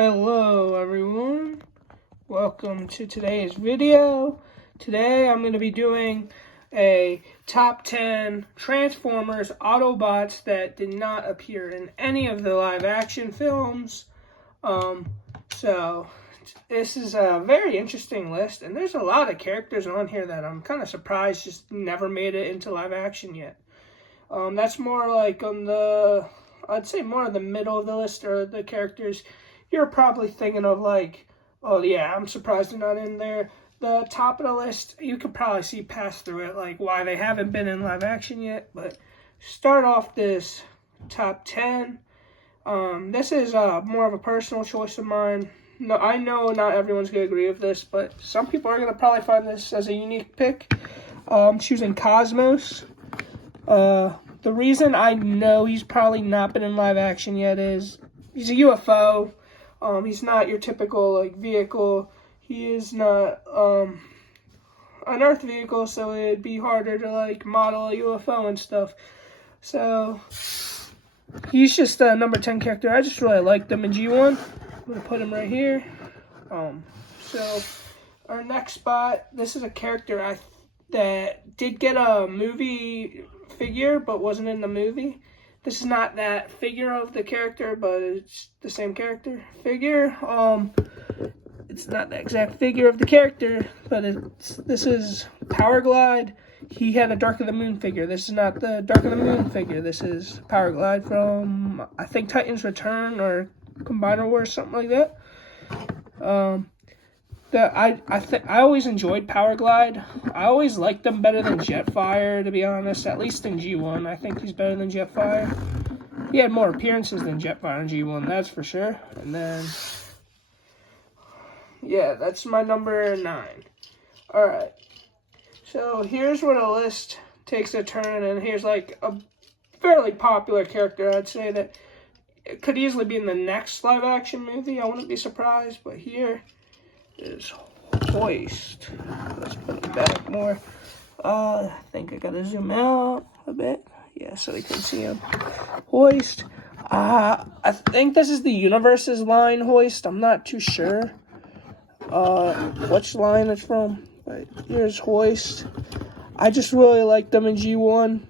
Hello everyone, welcome to today's video. Today I'm going to be doing a top 10 Transformers Autobots that did not appear in any of the live action films. So this is a very interesting list, and there's a lot of characters on here that I'm kind of surprised just never made it into live action yet. That's more like on the, I'd say more in the middle of the list, or the characters you're probably thinking of like, oh yeah, I'm surprised they're not in there. The top of the list, you could probably see past through it, like why they haven't been in live action yet. But start off this top 10. This is more of a personal choice of mine. No, I know not everyone's going to agree with this, but some people are going to probably find this as a unique pick. Choosing Cosmos. The reason I know he's probably not been in live action yet is he's a UFO. He's not your typical like vehicle. He is not an Earth vehicle, so it'd be harder to like model a UFO and stuff. So he's just a number 10 character. I just really liked him in G1. I'm gonna put him right here. So our next spot. This is a character that did get a movie figure, but wasn't in the movie. This is not that figure of the character, but it's the same character figure. It's not the exact figure of the character, but this is Power Glide. He had a Dark of the Moon figure. This is not the Dark of the Moon figure. This is Power Glide from, I think, Titans Return or Combiner Wars, something like that. I always enjoyed Power Glide. I always liked them better than Jetfire, to be honest. At least in G1, I think he's better than Jetfire. He had more appearances than Jetfire in G1, that's for sure. And then, yeah, that's my number 9. Alright, so here's where the list takes a turn, and here's like a fairly popular character. I'd say that it could easily be in the next live action movie. I wouldn't be surprised, but here is Hoist. Let's put it back more. I think I gotta zoom out a bit. Yeah, so we can see him. Hoist. I think this is the Universe's line Hoist. I'm not too sure which line it's from. But here's Hoist. I just really liked him in G1.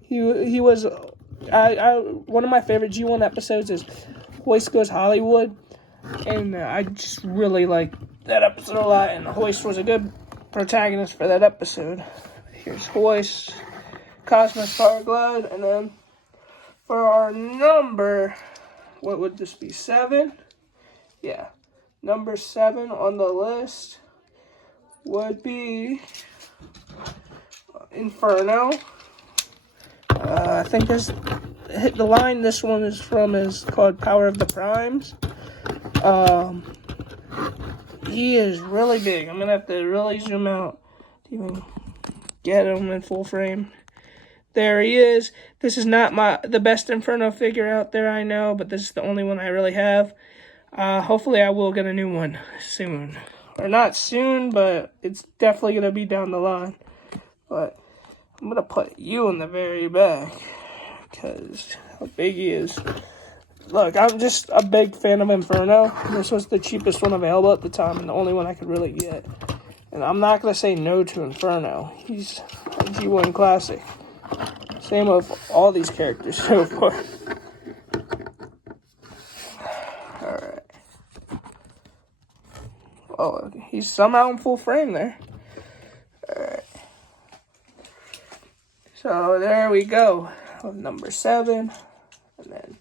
He was one of my favorite G1 episodes is Hoist Goes Hollywood. And I just really like that episode a lot, and Hoist was a good protagonist for that episode. Here's Hoist, Cosmos, Power Glide, and then for our number, what would this be, 7? Yeah, number 7 on the list would be Inferno. I think the line this one is from is called Power of the Primes. He is really big. I'm going to have to really zoom out to even get him in full frame. There he is. This is not the best Inferno figure out there, I know, but this is the only one I really have. Hopefully I will get a new one soon. Or not soon, but it's definitely going to be down the line. But I'm going to put you in the very back because how big he is. Look, I'm just a big fan of Inferno. This was the cheapest one available at the time and the only one I could really get. And I'm not going to say no to Inferno. He's a G1 classic. Same with all these characters so far. Alright. Oh, he's somehow in full frame there. Alright. So there we go. Number 7. And then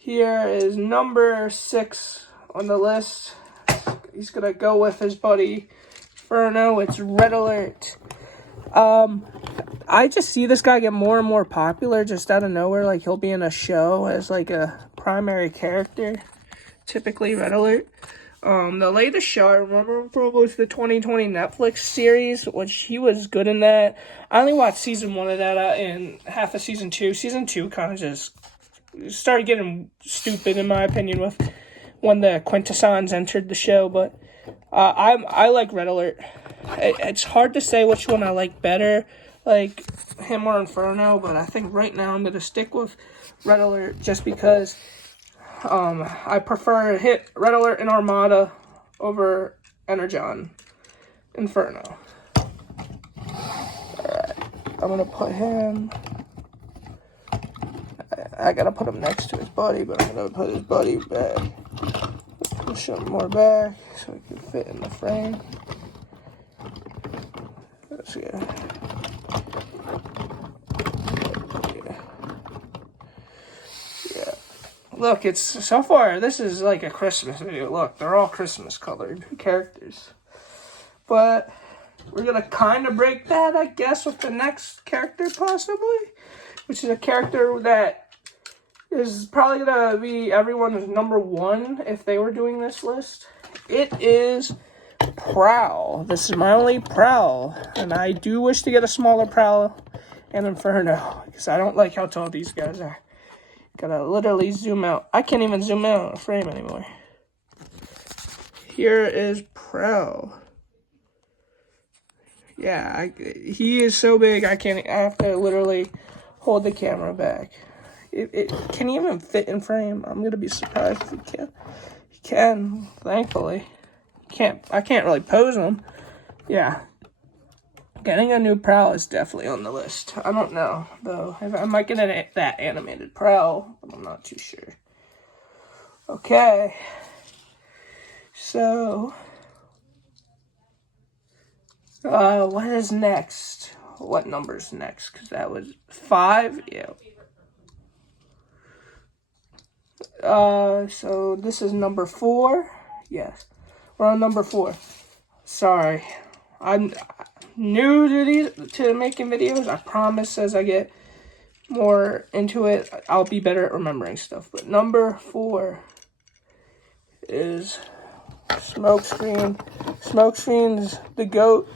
here is number 6 on the list. He's going to go with his buddy Inferno. It's Red Alert. I just see this guy get more and more popular just out of nowhere. Like, he'll be in a show as, like, a primary character. Typically, Red Alert. The latest show I remember him from was the 2020 Netflix series, which he was good in that. I only watched season 1 of that and half of season 2. Season 2 kind of just started getting stupid, in my opinion, with when the Quintessons entered the show. But I like Red Alert. It's hard to say which one I like better, like him or Inferno. But I think right now I'm gonna stick with Red Alert just because I prefer Hit, Red Alert, and Armada over Energon Inferno. Alright, I'm gonna put him. I gotta put him next to his buddy, but I'm gonna put his buddy back. Push him more back so he can fit in the frame. Let's see. Yeah. Look, it's so far. This is like a Christmas video. Look, they're all Christmas colored characters. But we're gonna kind of break that, I guess, with the next character possibly, which is a character that is probably gonna be everyone's number one if they were doing this list. It is Prowl. This is my only Prowl, and I do wish to get a smaller Prowl and Inferno because I don't like how tall these guys are. Gotta literally zoom out. I can't even zoom out a frame anymore. Here is Prowl. Yeah, he is so big I have to literally hold the camera back. Can he even fit in frame? I'm gonna be surprised if he can. He can, thankfully. I can't really pose him. Yeah. Getting a new Prowl is definitely on the list. I don't know, though. I might get that animated Prowl, but I'm not too sure. Okay. So, what is next? What number's next? Because that was 5. Yeah. So this is number 4. Yes, we're on number 4. Sorry, I'm new to making videos. I promise as I get more into it, I'll be better at remembering stuff. But number 4 is Smokescreen. Smokescreen's the GOAT.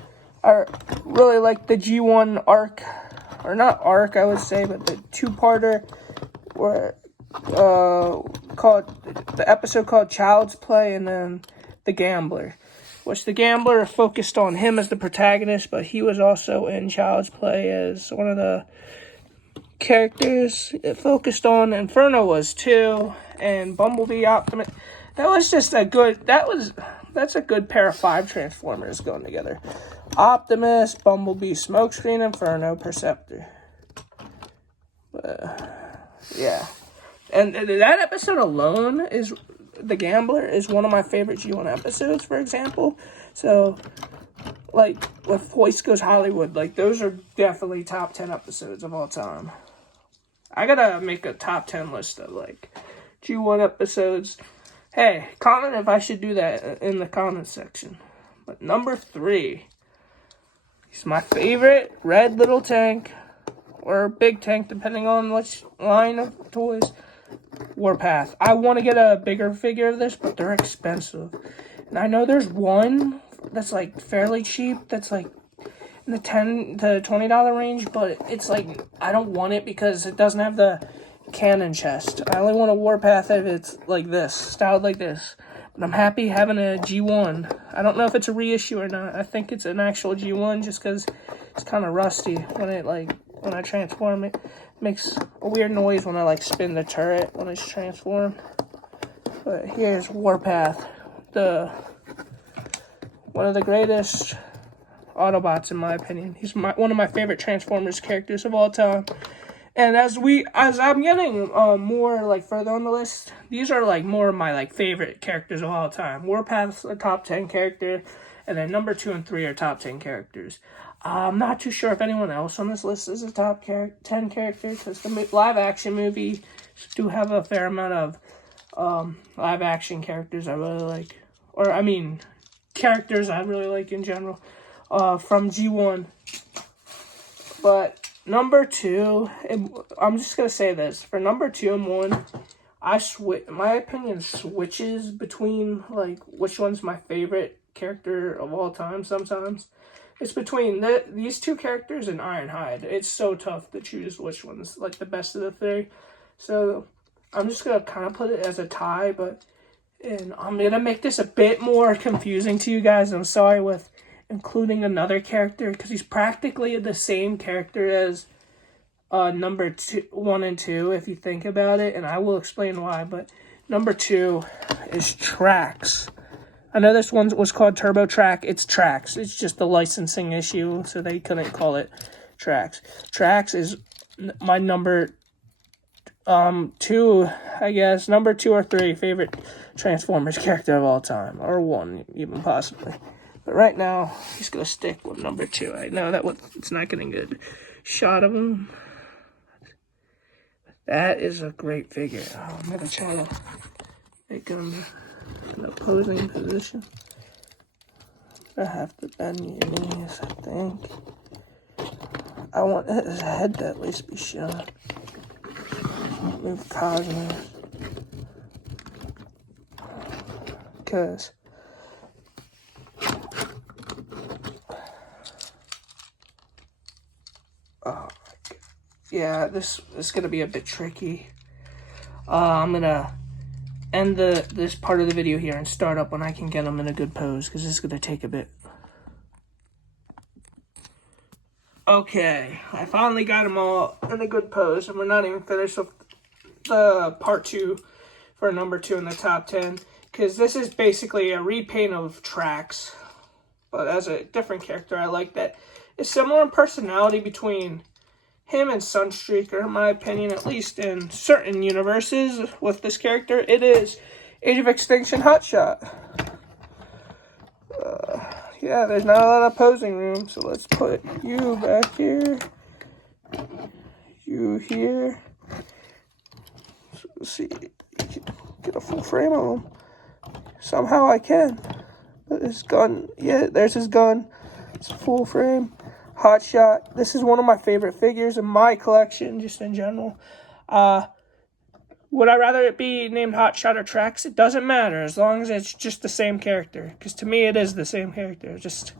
I really like the G1 arc, or not arc, I would say, but the 2-parter where called the episode called Child's Play, and then The Gambler, which The Gambler focused on him as the protagonist, but he was also in Child's Play as one of the characters. It focused on Inferno was too, and Bumblebee, Optimus. That was just a good. That's a good pair of 5 Transformers going together. Optimus, Bumblebee, Smokescreen, Inferno, Perceptor. Yeah. And that episode alone is, The Gambler is one of my favorite G1 episodes, for example. So, like, with Hoist Goes Hollywood, like, those are definitely top 10 episodes of all time. I gotta make a top 10 list of, like, G1 episodes. Hey, comment if I should do that in the comment section. But number 3, he's my favorite red little tank, or big tank, depending on which line of toys. Warpath. I want to get a bigger figure of this, but they're expensive. And I know there's one that's like fairly cheap, that's like in the $10 to $20 range, but it's like, I don't want it because it doesn't have the cannon chest. I only want a Warpath if it's like this, styled like this. But I'm happy having a G1. I don't know if it's a reissue or not. I think it's an actual G1 just because it's kind of rusty when I transform it. Makes a weird noise when I like spin the turret when it's transformed. But here's Warpath, one of the greatest Autobots in my opinion. He's one of my favorite Transformers characters of all time. And as I'm getting more like further on the list, these are like more of my like favorite characters of all time. Warpath's a top 10 character, and then number 2 and 3 are top 10 characters. I'm not too sure if anyone else on this list is a top 10 character, because the live-action movies do have a fair amount of live-action characters I really like. Or, I mean, characters I really like in general from G1. But number 2, I'm just going to say this. For number 2 and 1, my opinion switches between, like, which one's my favorite character of all time sometimes. It's between these 2 characters and Ironhide. It's so tough to choose which one's like the best of the 3. So I'm just going to kind of put it as a tie, and I'm going to make this a bit more confusing to you guys. I'm sorry with including another character, because he's practically the same character as number 1 and 2, if you think about it, and I will explain why. But Number 2 is Trax. I know this one was called Turbo Track. It's Trax. It's just a licensing issue, so they couldn't call it Trax. Trax is my number 2, I guess. Number 2 or 3 favorite Transformers character of all time. Or 1, even possibly. But right now, he's going to stick with number 2. I know that it's not getting a good shot of him. That is a great figure. Oh, I'm going to try to make him an opposing position. I have to bend your knees, I think. I want his head to at least be shown. Move Cosmos. Because yeah, this is gonna be a bit tricky. I'm gonna end this part of the video here and start up when I can get them in a good pose, because this is gonna take a bit. Okay, I finally got them all in a good pose, and we're not even finished with the part 2 for number 2 in the top 10, because this is basically a repaint of Trax, but as a different character. I like that it's similar in personality between him and Sunstreaker, in my opinion, at least in certain universes with this character. It is Age of Extinction Hotshot. Yeah, there's not a lot of posing room, so let's put you back here. You here. So let's see, you can get a full frame of him. Somehow I can. But his gun, yeah, there's his gun. It's a full frame. Hotshot. This is one of my favorite figures in my collection, just in general. Would I rather it be named Hotshot or Trax? It doesn't matter, as long as it's just the same character. Because to me, it is the same character. Just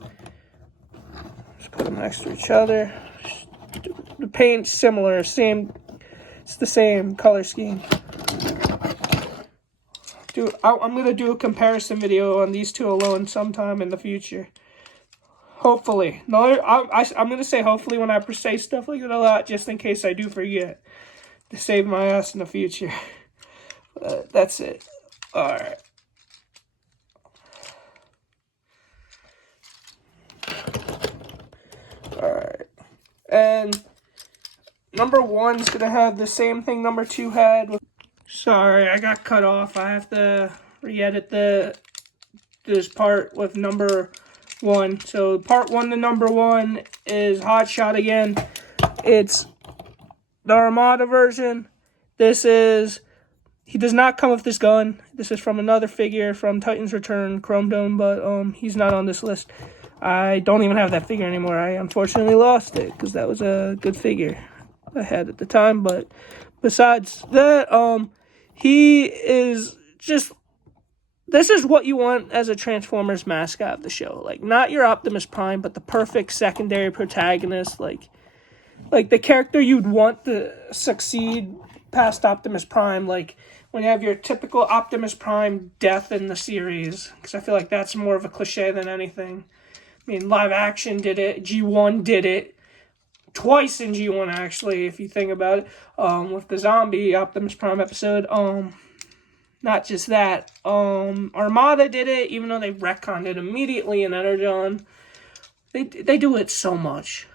put them next to each other. The paint's similar, it's the same color scheme. I'm going to do a comparison video on these two alone sometime in the future. Hopefully. No, I'm going to say hopefully when I say stuff like that a lot, just in case I do forget. To save my ass in the future. That's it. Alright. Alright. And number 1's going to have the same thing number 2 had. Sorry, I got cut off. I have to re-edit this part with number 1. So part 1 to number 1 is Hotshot again. It's the Armada version. He does not come with this gun. This is from another figure from Titan's Return, Chrome Dome, but he's not on this list. I don't even have that figure anymore. I unfortunately lost it, because that was a good figure I had at the time. But besides that, he is just... This is what you want as a Transformers mascot of the show. Like, not your Optimus Prime, but the perfect secondary protagonist, like the character you'd want to succeed past Optimus Prime, like when you have your typical Optimus Prime death in the series, because I feel like that's more of a cliche than anything. I mean, live action did it, G1 did it, twice in G1 actually, if you think about it, with the zombie Optimus Prime episode. Not just that, Armada did it, even though they retconned it immediately in Energon. They do it so much.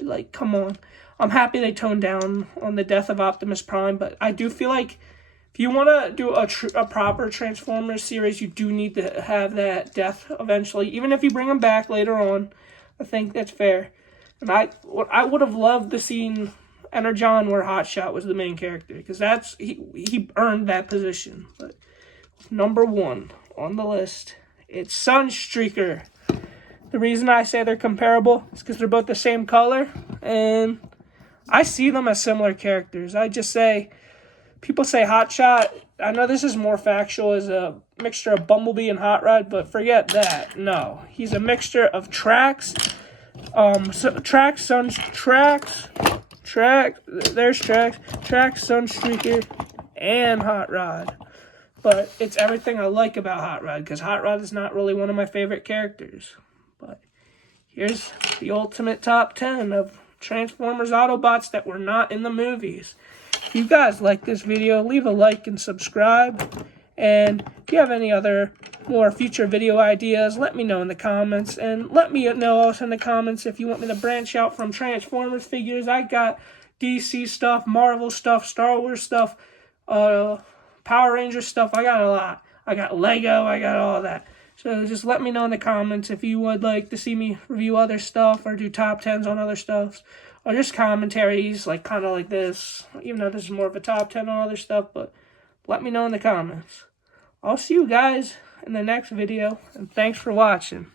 Like, come on. I'm happy they toned down on the death of Optimus Prime, but I do feel like if you want to do a proper Transformers series, you do need to have that death eventually. Even if you bring him back later on, I think that's fair. And I would have loved to see Energon where Hotshot was the main character, because he earned that position. But number 1 on the list, it's Sunstreaker. The reason I say they're comparable is because they're both the same color, and I see them as similar characters. I just say, people say Hotshot. I know this is more factual, as a mixture of Bumblebee and Hot Rod, but forget that. No, he's a mixture of Trax, Sunstreaker, and Hot Rod. But it's everything I like about Hot Rod, because Hot Rod is not really one of my favorite characters. But here's the ultimate top 10 of Transformers Autobots that were not in the movies. If you guys like this video, leave a like and subscribe. And if you have any other more future video ideas, let me know in the comments. And let me know also in the comments if you want me to branch out from Transformers figures. I got DC stuff, Marvel stuff, Star Wars stuff, Power Rangers stuff. I got a lot. I got Lego. I got all that. So just let me know in the comments if you would like to see me review other stuff or do top 10s on other stuff. Or just commentaries, like kind of like this. Even though this is more of a top 10 on other stuff. But let me know in the comments. I'll see you guys in the next video. And thanks for watching.